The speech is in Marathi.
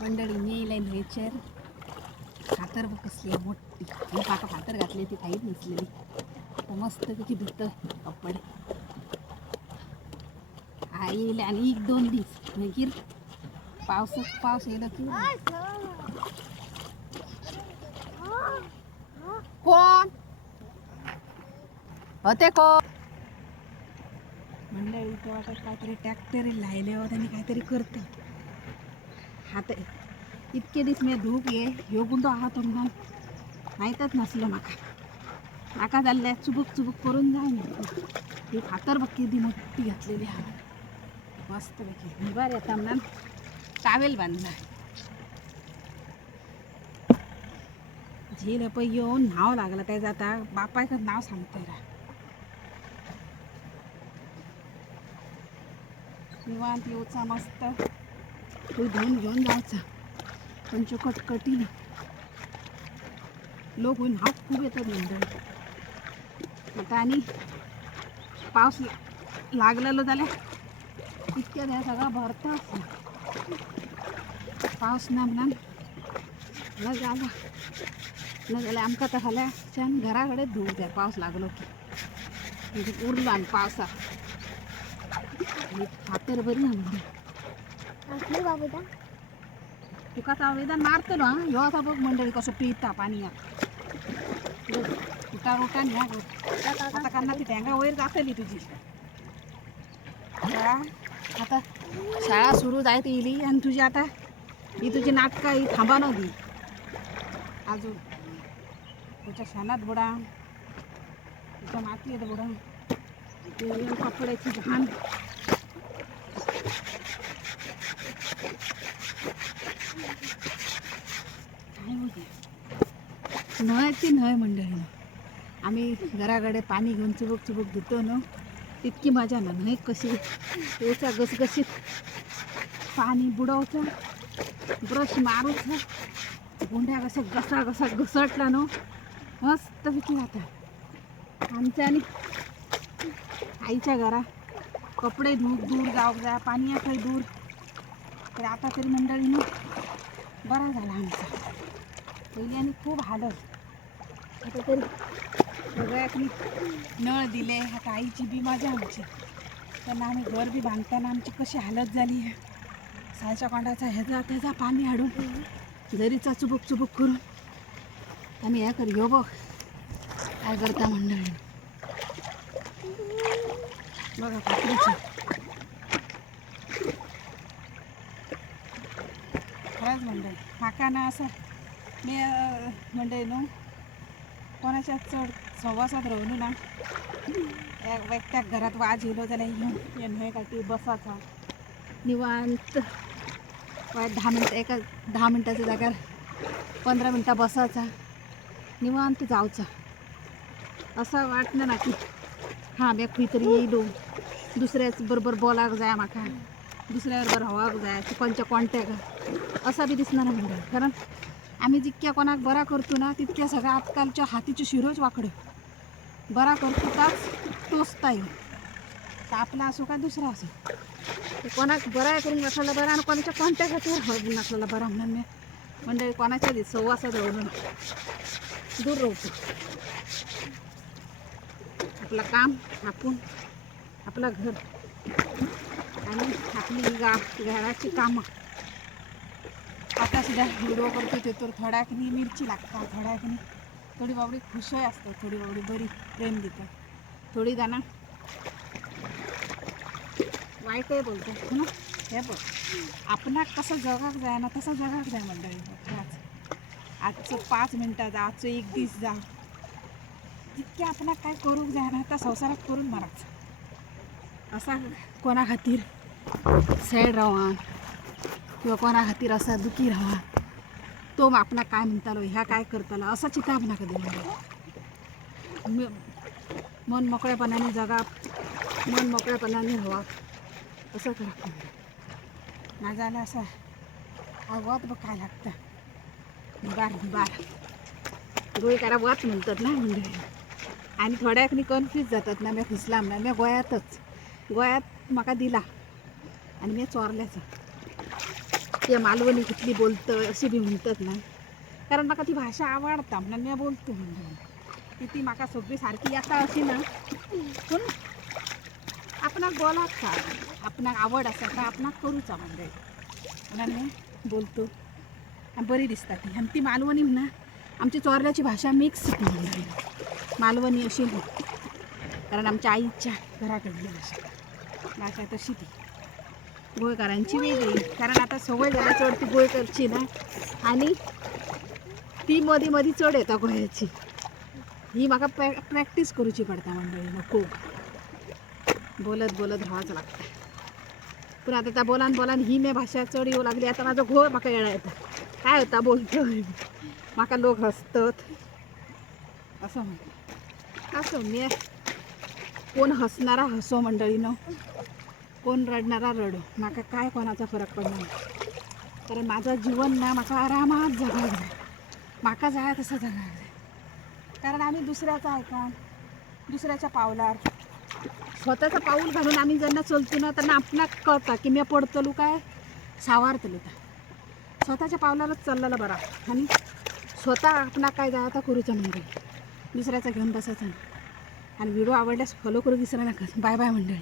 मंडळी येईल नेचर फातर कसली मोठी मी काका फातर घातली ती काहीच नसलेली तर मस्त पैकी धुत कपडे येईल आणि 1-2 दिवस मागीर पाऊस येलो की कोण होते कोण मंडळी तेव्हा काहीतरी ट्रॅक्टर लायले त्यांनी काहीतरी करतात हात इतके दिस मी धूप ये ह्यो गुंडो आहा तुमकां माहीतच नसलो म्हाका जाल्ले चुबूक करून जाय न्ही ही फातर बक्की दी मोठी घातलेली हा मस्त पैकी निबार येता म्हणून कावेल बांधला झील पळय येऊन न्हाव लागला ते जाता बापायक नाव सांगते रा निवांत येऊचा मस्त तू धुवून घेऊन जायचा पंच कटकटीने लोक होऊन हात खूप येतात मंडळी आता आणि पाऊस लागलेलो जाल्यार इतक्या ह्या सगळा भरता पाऊस ना म्हणून न झाला न जाल्यार आमकां तर हाल्याच्यान घरा कडेन धुवूंक जाय पावस लागलो की म्हणजे उरलो आनी पावसाक फातर बरी ना म्हणून तुका आता वेदान मारतलो हा ह्यो आता बघ मंडळी कसो पिता पाणी उटा रोटान ह्या आता कान्ना ती ढेंगा वयर जातली तुजी आता शाळा सुरू जायत येयली आणि तुझी आता ही तुझी नाटकां ही थांबा न दी अजून तुझ्या शानात बुडा तुझ्या मातयेत बुडा ते कपड्याची घाण न्हंयची न्हंय मंडळी आम्ही घराकडे पाणी घेऊन चुबूक धुतो न्हू तितकी मजा ना न्हंय कशी येवचा गसगशीत पाणी बुडवचं ब्रश मारूचं गुंड्या कशा घसा घसटला न्हू मस्त पैकी जाता आमच्या आणि आईच्या घरा कपडे दूर जावंक जाय पाणी खंय दूर तर आता तरी मंडळी न्हू बरा झाला आमचा पयलीं आनी खूब हालत आता तरी सगळ्याक नळ दिले आता आईची बी मजा आमची तेन्ना आमी घर बी बांदतना आमची कशी हालत जाली सालच्या कोंडाचा हेजा तेजा पाणी हाडून झरीचा चुबूक करून आमी हे कर घेऊ बघ काय करता मंडळी बघा फातरीची खरंच मंडळी म्हाका ना असं मी मंडळी न्हू कोणाच्या चड सहवासात रावलो ना एकट्याक घरात वाज येयलो जाल्यार येवन हे न्हंय काठी बसाचा निवांत 10 मिनटाच्या जाग्यार 15 मिनटां बसाचा निवांत जावचा असं वाटना ना की हां मी खंय तरी येयलो दुसऱ्याच बरोबर बोलाक जाय म्हाका दुसऱ्या बरोबर होवाक जाय कोणच्या कॉन्टॅक्ट असा बी दिसना ना म्हणटा कारण आम्ही जितक्या कोणाक बरा करतो ना तितक्या सगळ्या आजकालच्या हातीच्यो शिरोच वांकड्यो बरा करताच टोचता येईल तर आपला असो का दुसरा असो ते कोणाक बरा करून नसलेला बरा आणि कोणाच्या कॉन्टॅक्टाचेर नसलेला बरा म्हणून मी मंडळी कोणाच्या सहवासात रावलो दूर रावतो आपलं काम आपण आपलं घर आणि आपली घराची कामं आता सुद्धा व्हिडिओ करतो ते तर थोड्याक मिरची लागतात थोड्याक थोडी बाबडी खुशय असतात थोडी बाबडी बरी प्रेम देतात थोडी जाणं वाईटही बोलतात ना हे बघ आपणाक कसं जगाक जाय ना तसं जगाक जाय मंडळी आजचं 5 मिनटां जा आजचं 1 दीस जा जितके आपणाक काय करूंक जाय ना त्या संवसारात करून मारायचं असा कोणा खातीर सॅड रावान किंवा कोणा खातीर असा दुखी राहा तो आपणाक काय म्हणतालो ह्या काय करतालो असं चिंता आपणाक कधी मन मोकळेपणाने जगाप मन मोकळेपणाने रावप असं करप नाजाल्यार असं वत बघ काय लागतं निबार गोंयकारा वत म्हणतात ना म्हणजे आणि थोड्याक कन्फ्यूज जातात ना मी खुसला म्हणून मी गोंयात म्हाका दिला आणि मी चोरल्याचं या मालवणी कितली बोलतं अशी बी म्हणतात ना, कारण म्हाका ती भाषा आवडता म्हणून मी बोलतो मंडळी. ती म्हाका सगळी सारखी येता अशी ना, पूण आपणाक बोलात का, आपणाक आवड आसा का आपणाक करूचा मंडळी, म्हणून मी बोलतो आणि बरी दिसता ती. आणि ती मालवणी म्हणा आमची चोरल्याची भाषा मिक्स मंडळी, मालवणी अशी न्हू, कारण आमच्या आईच्या घराकडली भाषा तशी ती. गोंयकारांची वेगळी, कारण आता सवय झाल्या चड ती गोंयकारची ना, आणि ती मदी मदी चड येता गोंयाची. ही म्हाका प्रॅक्टीस करूची पडटा मंडळी, नको बोलत बोलत राहावंच लागतं. पण आता त्या बोलान बोलान ही मी भाषा चड येऊ लागली. आता माझा घोळ म्हाका येळा येता, काय होता बोलतो म्हाका लोक हसतात असं म्हणतात. असं मी कोण हसणारा हसो मंडळीनो, कोण रडणारा रडो, म्हाका काय कोणाचा फरक पडना नाही. कारण माझं जीवन ना म्हाका आरामात जगायला जाय, म्हाका जाय तसं जगायला जाय. कारण आम्ही दुसऱ्याचं ऐकान, दुसऱ्याच्या पावलार स्वतःचं पाऊल घालून आम्ही जेन्ना चलतो ना, तेन्ना आपणाक कळता की मी पडतलो काय सावारतलो. तर स्वतःच्या पावलारच चाललेला बरा, आणि स्वतः आपणाक काय जाय आता करूचं मंडळी, दुसऱ्याचं घेऊन बसायचं नाही. आणि व्हिडिओ आवडल्यास फॉलो करू विसरा नका. बाय बाय मंडळी.